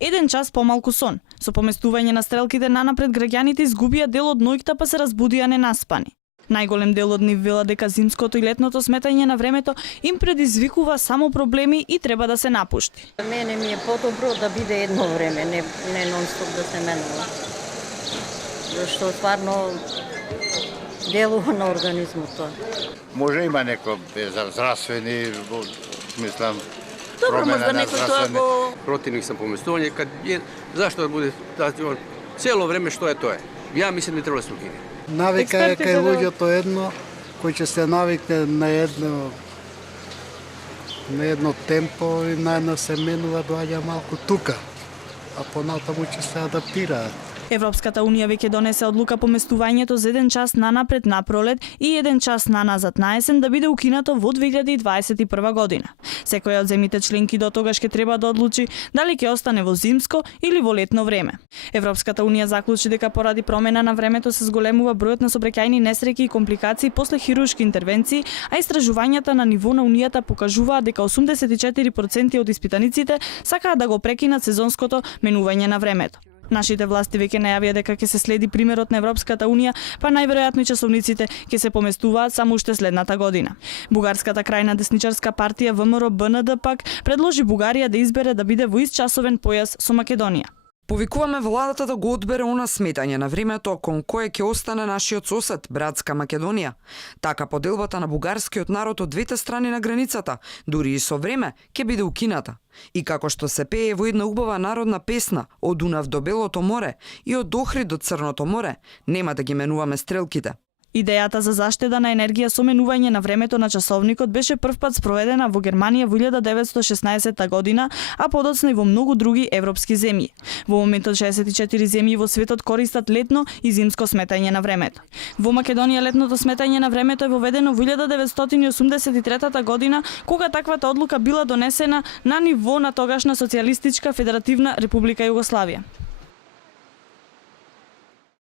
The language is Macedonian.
1 час помалку сон. Со поместување на стрелките нанапред граѓаните изгубија дел од ноќта па се разбудија ненаспани. Најголем дел од нив вела дека зимското и летното сметање на времето им предизвикува само проблеми и треба да се напушти. Мене ми е подобро да биде едно време, не нон-стоп да се менува. Зашто стварно делува на организмот. Може има некој здравствени, мислам, Добро, можда некој тоа го... Противник сам поместување, зашто да буде цело време што е тоа? Ја мислам не треба да се укине. Навика е кај луѓето едно, кој ќе се навикне на едно темпо и на една се менува, доаѓа малку тука, а понатаму ќе се адаптираат. Европската унија веќе донесе одлука поместувањето за 1 час нанапред на пролет и 1 час наназад на есен да биде укинато во 2021 година. Секоја од земјите членки до тогаш ќе треба да одлучи дали ќе остане во зимско или во летно време. Европската унија заклучи дека поради промена на времето се зголемува бројот на сообраќајни несреќи и компликации после хируршки интервенции, а истражувањата на ниво на унијата покажуваат дека 84% од испитаниците сакаат да го прекинат сезонското менување на времето. Нашите власти веќе најавија дека ќе се следи примерот на Европската унија, па најверојатно и часовниците ќе се поместуваат само уште следната година. Бугарската крајна десничарска партија ВМРО-БНД пак предложи Бугарија да избере да биде во ист часовен појас со Македонија. Повикуваме владата да го одбере она сметање на времето кон кое ќе остане нашиот сосед, братска Македонија. Така поделбата на бугарскиот народ од двете страни на границата, дури и со време, ќе биде укината. И како што се пее во една убава народна песна, од Дунав до Белото море и од Охрид до Црното море, нема да ги менуваме стрелките. Идејата за заштеда на енергија со менување на времето на часовникот беше првпат спроведена во Германија во 1916 година, а подоцна и во многу други европски земји. Во моментот 64 земји во светот користат летно и зимско сметање на времето. Во Македонија летното сметање на времето е воведено во 1983 година, кога таквата одлука била донесена на ниво на тогашна социјалистичка федеративна република Југославија.